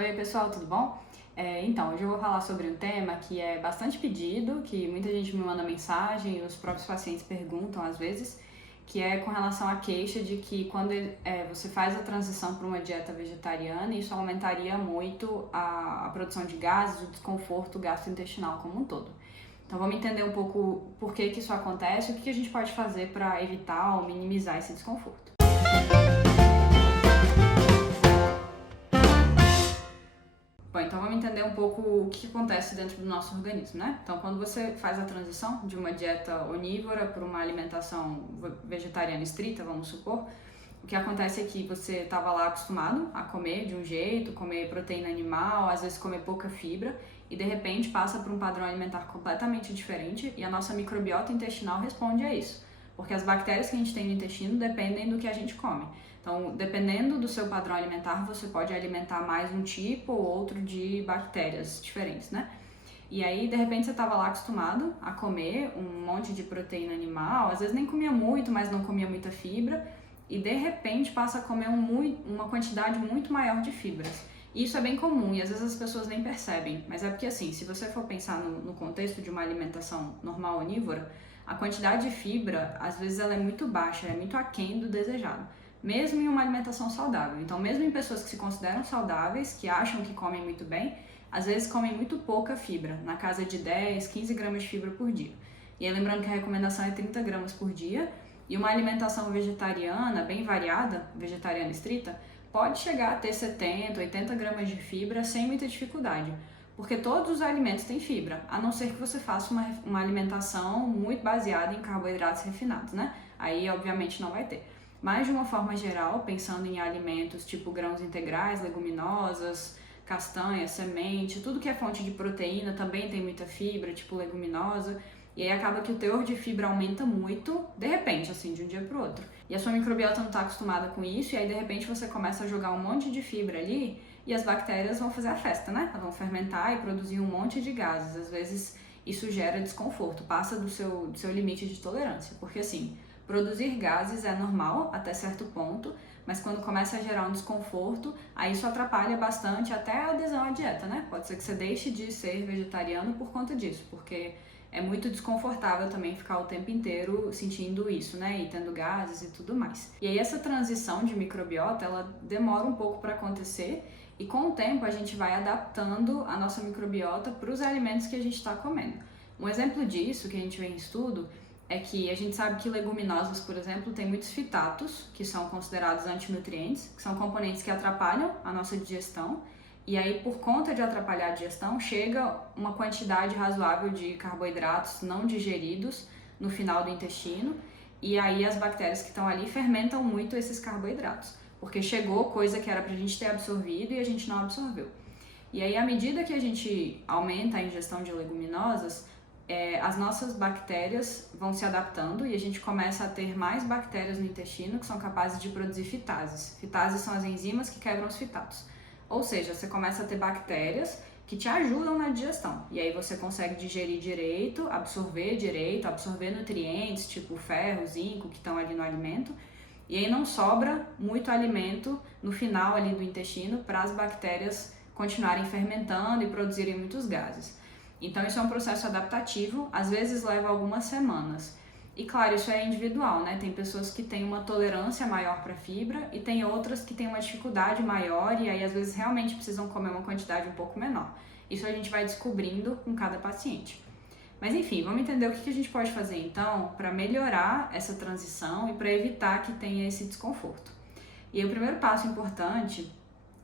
Oi, pessoal, tudo bom? Então, hoje eu vou falar sobre um tema que é bastante pedido, que muita gente me manda mensagem e os próprios pacientes perguntam às vezes, que é com relação à queixa de que quando você faz a transição para uma dieta vegetariana, isso aumentaria muito a produção de gases, o desconforto gastrointestinal como um todo. Então, vamos entender um pouco por que isso acontece e o que a gente pode fazer para evitar ou minimizar esse desconforto. Bom, então vamos entender um pouco o que acontece dentro do nosso organismo, né? Então, quando você faz a transição de uma dieta onívora para uma alimentação vegetariana estrita, vamos supor, o que acontece é que você estava lá acostumado a comer de um jeito, comer proteína animal, às vezes comer pouca fibra, e de repente passa para um padrão alimentar completamente diferente e a nossa microbiota intestinal responde a isso, porque as bactérias que a gente tem no intestino dependem do que a gente come. Então, dependendo do seu padrão alimentar, você pode alimentar mais um tipo ou outro de bactérias diferentes, né? E aí, de repente, você estava lá acostumado a comer um monte de proteína animal, às vezes nem comia muito, mas não comia muita fibra, e de repente passa a comer uma quantidade muito maior de fibras. E isso é bem comum e às vezes as pessoas nem percebem, mas é porque assim, se você for pensar no contexto de uma alimentação normal onívora, a quantidade de fibra, às vezes ela é muito baixa, é muito aquém do desejado, mesmo em uma alimentação saudável. Então, mesmo em pessoas que se consideram saudáveis, que acham que comem muito bem, às vezes comem muito pouca fibra, na casa de 10, 15 gramas de fibra por dia. E aí, lembrando que a recomendação é 30 gramas por dia, e uma alimentação vegetariana, bem variada, vegetariana estrita, pode chegar a ter 70, 80 gramas de fibra sem muita dificuldade, porque todos os alimentos têm fibra, a não ser que você faça uma alimentação muito baseada em carboidratos refinados, né? Aí, obviamente, não vai ter. Mas, de uma forma geral, pensando em alimentos tipo grãos integrais, leguminosas, castanhas, semente, tudo que é fonte de proteína também tem muita fibra, tipo leguminosa, e aí acaba que o teor de fibra aumenta muito, de repente, assim, de um dia para o outro. E a sua microbiota não está acostumada com isso, e aí de repente você começa a jogar um monte de fibra ali, e as bactérias vão fazer a festa, né? Elas vão fermentar e produzir um monte de gases. Às vezes isso gera desconforto, passa do seu limite de tolerância, porque assim, produzir gases é normal até certo ponto, mas quando começa a gerar um desconforto, aí isso atrapalha bastante até a adesão à dieta, né? Pode ser que você deixe de ser vegetariano por conta disso, porque é muito desconfortável também ficar o tempo inteiro sentindo isso, né? E tendo gases e tudo mais. E aí essa transição de microbiota, ela demora um pouco para acontecer e com o tempo a gente vai adaptando a nossa microbiota para os alimentos que a gente está comendo. Um exemplo disso que a gente vê em estudo é que a gente sabe que leguminosas, por exemplo, têm muitos fitatos, que são considerados antinutrientes, que são componentes que atrapalham a nossa digestão, e aí por conta de atrapalhar a digestão, chega uma quantidade razoável de carboidratos não digeridos no final do intestino, e aí as bactérias que estão ali fermentam muito esses carboidratos, porque chegou coisa que era pra gente ter absorvido e a gente não absorveu. E aí, à medida que a gente aumenta a ingestão de leguminosas, as nossas bactérias vão se adaptando e a gente começa a ter mais bactérias no intestino que são capazes de produzir fitases. Fitases são as enzimas que quebram os fitatos. Ou seja, você começa a ter bactérias que te ajudam na digestão. E aí você consegue digerir direito, absorver nutrientes, tipo ferro, zinco, que estão ali no alimento. E aí não sobra muito alimento no final ali do intestino para as bactérias continuarem fermentando e produzirem muitos gases. Então isso é um processo adaptativo, às vezes leva algumas semanas. E claro, isso é individual, né? Tem pessoas que têm uma tolerância maior para fibra e tem outras que têm uma dificuldade maior e aí às vezes realmente precisam comer uma quantidade um pouco menor. Isso a gente vai descobrindo com cada paciente. Mas enfim, vamos entender o que a gente pode fazer então para melhorar essa transição e para evitar que tenha esse desconforto. E aí, o primeiro passo importante,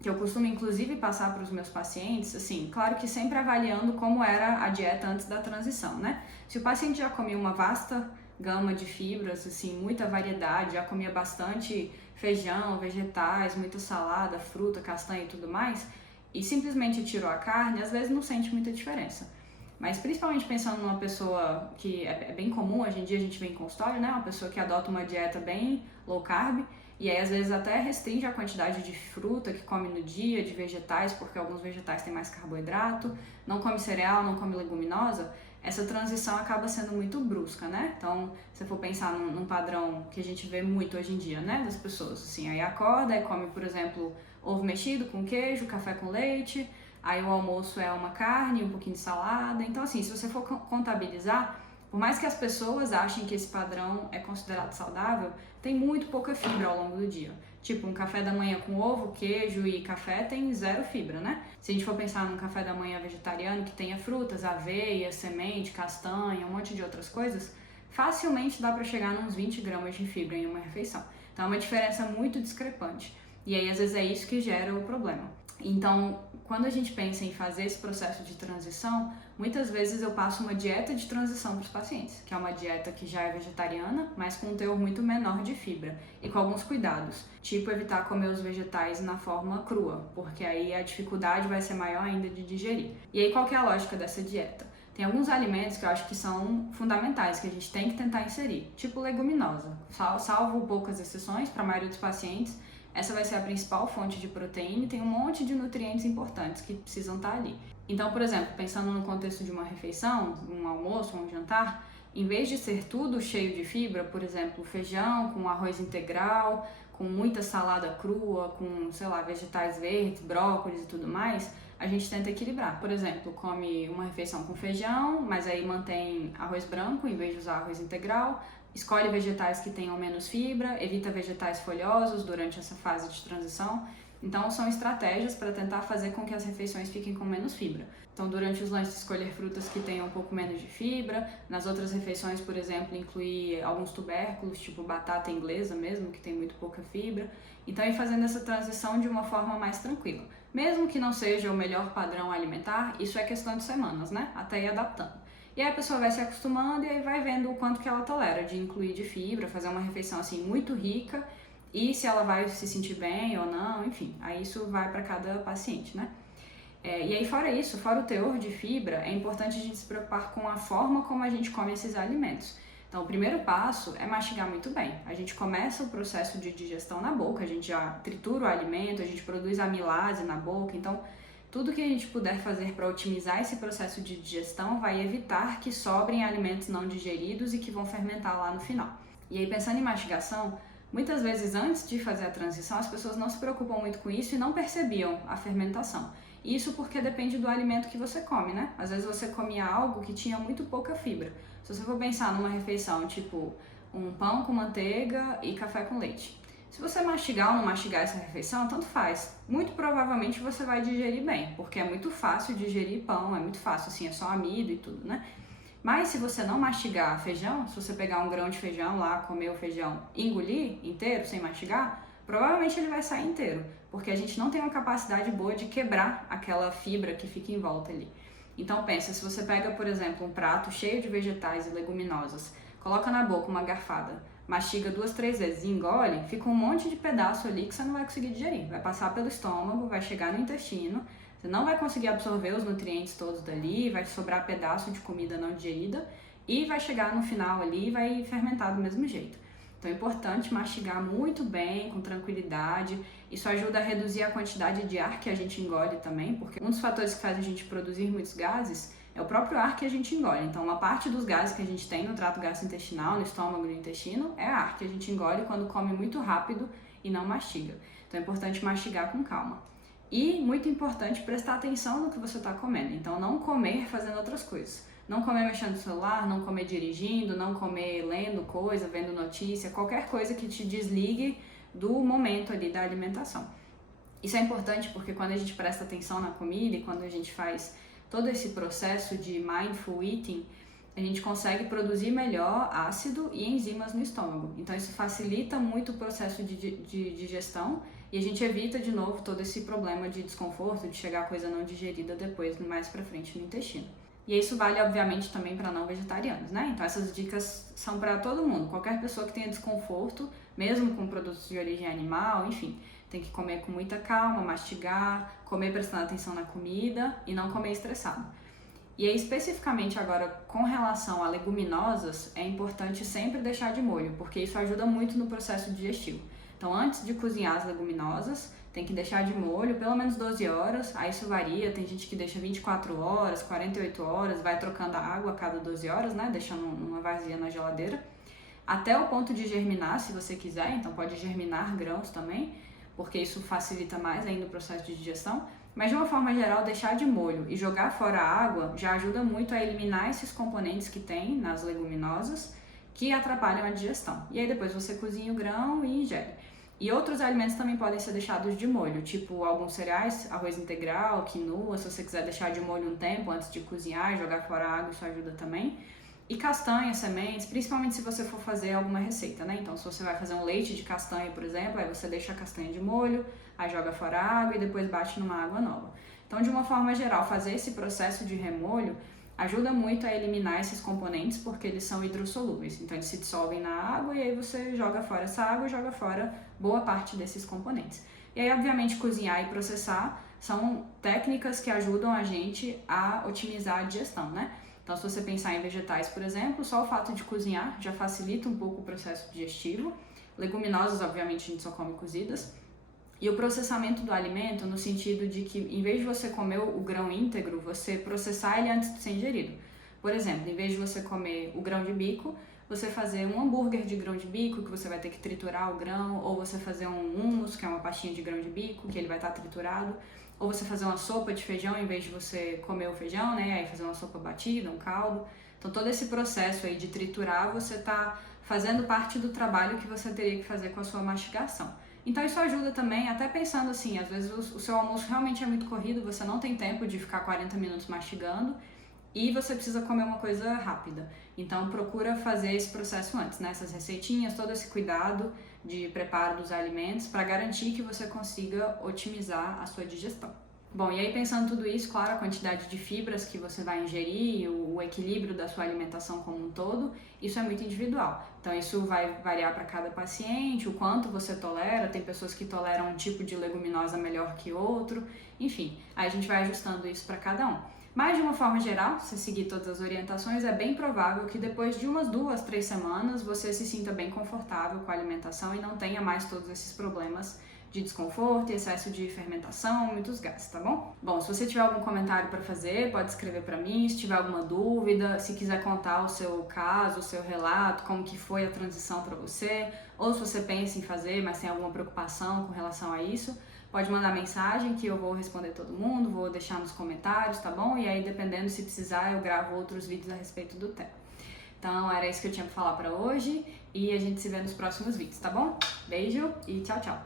que eu costumo inclusive passar para os meus pacientes, assim, claro que sempre avaliando como era a dieta antes da transição, né? Se o paciente já comia uma vasta gama de fibras, assim, muita variedade, já comia bastante feijão, vegetais, muita salada, fruta, castanha e tudo mais, e simplesmente tirou a carne, às vezes não sente muita diferença. Mas principalmente pensando numa pessoa que é bem comum, hoje em dia a gente vê em consultório, né? Uma pessoa que adota uma dieta bem low carb, e aí às vezes até restringe a quantidade de fruta que come no dia, de vegetais, porque alguns vegetais têm mais carboidrato, não come cereal, não come leguminosa, essa transição acaba sendo muito brusca, né? Então, se for pensar num padrão que a gente vê muito hoje em dia, né, das pessoas, assim, aí acorda e come, por exemplo, ovo mexido com queijo, café com leite, aí o almoço é uma carne, um pouquinho de salada. Então assim, se você for contabilizar, por mais que as pessoas achem que esse padrão é considerado saudável, tem muito pouca fibra ao longo do dia. Tipo, um café da manhã com ovo, queijo e café tem zero fibra, né? Se a gente for pensar num café da manhã vegetariano que tenha frutas, aveia, semente, castanha, um monte de outras coisas, facilmente dá para chegar nos 20 gramas de fibra em uma refeição. Então é uma diferença muito discrepante. E aí, às vezes, é isso que gera o problema. Então, quando a gente pensa em fazer esse processo de transição, muitas vezes eu passo uma dieta de transição para os pacientes, que é uma dieta que já é vegetariana, mas com um teor muito menor de fibra e com alguns cuidados, tipo evitar comer os vegetais na forma crua, porque aí a dificuldade vai ser maior ainda de digerir. E aí, qual que é a lógica dessa dieta? Tem alguns alimentos que eu acho que são fundamentais, que a gente tem que tentar inserir, tipo leguminosa, salvo poucas exceções para a maioria dos pacientes. Essa vai ser a principal fonte de proteína e tem um monte de nutrientes importantes que precisam estar ali. Então, por exemplo, pensando no contexto de uma refeição, um almoço, um jantar, em vez de ser tudo cheio de fibra, por exemplo, feijão com arroz integral, com muita salada crua, com, sei lá, vegetais verdes, brócolis e tudo mais, a gente tenta equilibrar. Por exemplo, come uma refeição com feijão, mas aí mantém arroz branco em vez de usar arroz integral. Escolhe vegetais que tenham menos fibra, evita vegetais folhosos durante essa fase de transição. Então, são estratégias para tentar fazer com que as refeições fiquem com menos fibra. Então, durante os lanches, escolher frutas que tenham um pouco menos de fibra. Nas outras refeições, por exemplo, incluir alguns tubérculos, tipo batata inglesa mesmo, que tem muito pouca fibra. Então, ir fazendo essa transição de uma forma mais tranquila. Mesmo que não seja o melhor padrão alimentar, isso é questão de semanas, né? Até ir adaptando. E aí a pessoa vai se acostumando e aí vai vendo o quanto que ela tolera de incluir de fibra, fazer uma refeição assim muito rica e se ela vai se sentir bem ou não, enfim, aí isso vai para cada paciente, né? E aí fora isso, fora o teor de fibra, é importante a gente se preocupar com a forma como a gente come esses alimentos. Então o primeiro passo é mastigar muito bem. A gente começa o processo de digestão na boca, a gente já tritura o alimento, a gente produz amilase na boca, então tudo que a gente puder fazer para otimizar esse processo de digestão vai evitar que sobrem alimentos não digeridos e que vão fermentar lá no final. E aí, pensando em mastigação, muitas vezes antes de fazer a transição, as pessoas não se preocupam muito com isso e não percebiam a fermentação. Isso porque depende do alimento que você come, né? Às vezes você comia algo que tinha muito pouca fibra. Se você for pensar numa refeição tipo um pão com manteiga e café com leite, se você mastigar ou não mastigar essa refeição, tanto faz. Muito provavelmente você vai digerir bem, porque é muito fácil digerir pão, é muito fácil, assim, é só amido e tudo, né? Mas se você não mastigar feijão, se você pegar um grão de feijão lá, comer o feijão e engolir inteiro, sem mastigar, provavelmente ele vai sair inteiro, porque a gente não tem uma capacidade boa de quebrar aquela fibra que fica em volta ali. Então pensa, se você pega, por exemplo, um prato cheio de vegetais e leguminosas, coloca na boca uma garfada, mastiga 2, 3 vezes e engole, fica um monte de pedaço ali que você não vai conseguir digerir. Vai passar pelo estômago, vai chegar no intestino, você não vai conseguir absorver os nutrientes todos dali, vai sobrar pedaço de comida não digerida e vai chegar no final ali e vai fermentar do mesmo jeito. Então é importante mastigar muito bem, com tranquilidade. Isso ajuda a reduzir a quantidade de ar que a gente engole também, porque um dos fatores que faz a gente produzir muitos gases é o próprio ar que a gente engole. Então, uma parte dos gases que a gente tem no trato gastrointestinal, no estômago e no intestino, é ar que a gente engole quando come muito rápido e não mastiga. Então, é importante mastigar com calma. E, muito importante, prestar atenção no que você está comendo. Então, não comer fazendo outras coisas. Não comer mexendo no celular, não comer dirigindo, não comer lendo coisa, vendo notícia, qualquer coisa que te desligue do momento ali da alimentação. Isso é importante porque quando a gente presta atenção na comida e quando a gente faz todo esse processo de mindful eating, a gente consegue produzir melhor ácido e enzimas no estômago. Então isso facilita muito o processo de digestão e a gente evita de novo todo esse problema de desconforto, de chegar a coisa não digerida depois, mais pra frente no intestino. E isso vale obviamente também para não vegetarianos, né? Então essas dicas são para todo mundo, qualquer pessoa que tenha desconforto, mesmo com produtos de origem animal, enfim. Tem que comer com muita calma, mastigar, comer prestando atenção na comida e não comer estressado. E aí, especificamente agora, com relação a leguminosas, é importante sempre deixar de molho, porque isso ajuda muito no processo digestivo. Então, antes de cozinhar as leguminosas, tem que deixar de molho pelo menos 12 horas, aí isso varia, tem gente que deixa 24 horas, 48 horas, vai trocando a água a cada 12 horas, né, deixando uma vazia na geladeira, até o ponto de germinar, se você quiser, então pode germinar grãos também, porque isso facilita mais ainda o processo de digestão. Mas de uma forma geral, deixar de molho e jogar fora a água já ajuda muito a eliminar esses componentes que tem nas leguminosas que atrapalham a digestão. E aí depois você cozinha o grão e ingere. E outros alimentos também podem ser deixados de molho, tipo alguns cereais, arroz integral, quinoa, se você quiser deixar de molho um tempo antes de cozinhar e jogar fora a água, isso ajuda também. E castanhas, sementes, principalmente se você for fazer alguma receita, né? Então, se você vai fazer um leite de castanha, por exemplo, aí você deixa a castanha de molho, aí joga fora a água e depois bate numa água nova. Então, de uma forma geral, fazer esse processo de remolho ajuda muito a eliminar esses componentes porque eles são hidrossolúveis. Então, eles se dissolvem na água e aí você joga fora essa água e joga fora boa parte desses componentes. E aí, obviamente, cozinhar e processar são técnicas que ajudam a gente a otimizar a digestão, né? Então, se você pensar em vegetais, por exemplo, só o fato de cozinhar já facilita um pouco o processo digestivo. Leguminosas, obviamente, a gente só come cozidas. E o processamento do alimento no sentido de que, em vez de você comer o grão íntegro, você processar ele antes de ser ingerido. Por exemplo, em vez de você comer o grão de bico, você fazer um hambúrguer de grão de bico, que você vai ter que triturar o grão, ou você fazer um hummus, que é uma pastinha de grão de bico, que ele vai estar triturado, ou você fazer uma sopa de feijão em vez de você comer o feijão, né? Aí fazer uma sopa batida, um caldo. Então todo esse processo aí de triturar, você está fazendo parte do trabalho que você teria que fazer com a sua mastigação. Então isso ajuda também, até pensando assim, às vezes o seu almoço realmente é muito corrido, você não tem tempo de ficar 40 minutos mastigando e você precisa comer uma coisa rápida. Então procura fazer esse processo antes, né? Essas receitinhas, todo esse cuidado de preparo dos alimentos para garantir que você consiga otimizar a sua digestão. Bom, e aí pensando tudo isso, claro, a quantidade de fibras que você vai ingerir, o equilíbrio da sua alimentação como um todo, isso é muito individual. Então isso vai variar para cada paciente, o quanto você tolera, tem pessoas que toleram um tipo de leguminosa melhor que outro, enfim, aí a gente vai ajustando isso para cada um. Mas de uma forma geral, se seguir todas as orientações, é bem provável que depois de umas 2, 3 semanas você se sinta bem confortável com a alimentação e não tenha mais todos esses problemas de desconforto, excesso de fermentação, muitos gases, tá bom? Bom, se você tiver algum comentário para fazer, pode escrever para mim, se tiver alguma dúvida, se quiser contar o seu caso, o seu relato, como que foi a transição para você, ou se você pensa em fazer, mas tem alguma preocupação com relação a isso, pode mandar mensagem que eu vou responder todo mundo, vou deixar nos comentários, tá bom? E aí, dependendo se precisar, eu gravo outros vídeos a respeito do tema. Então, era isso que eu tinha para falar para hoje e a gente se vê nos próximos vídeos, tá bom? Beijo e tchau, tchau!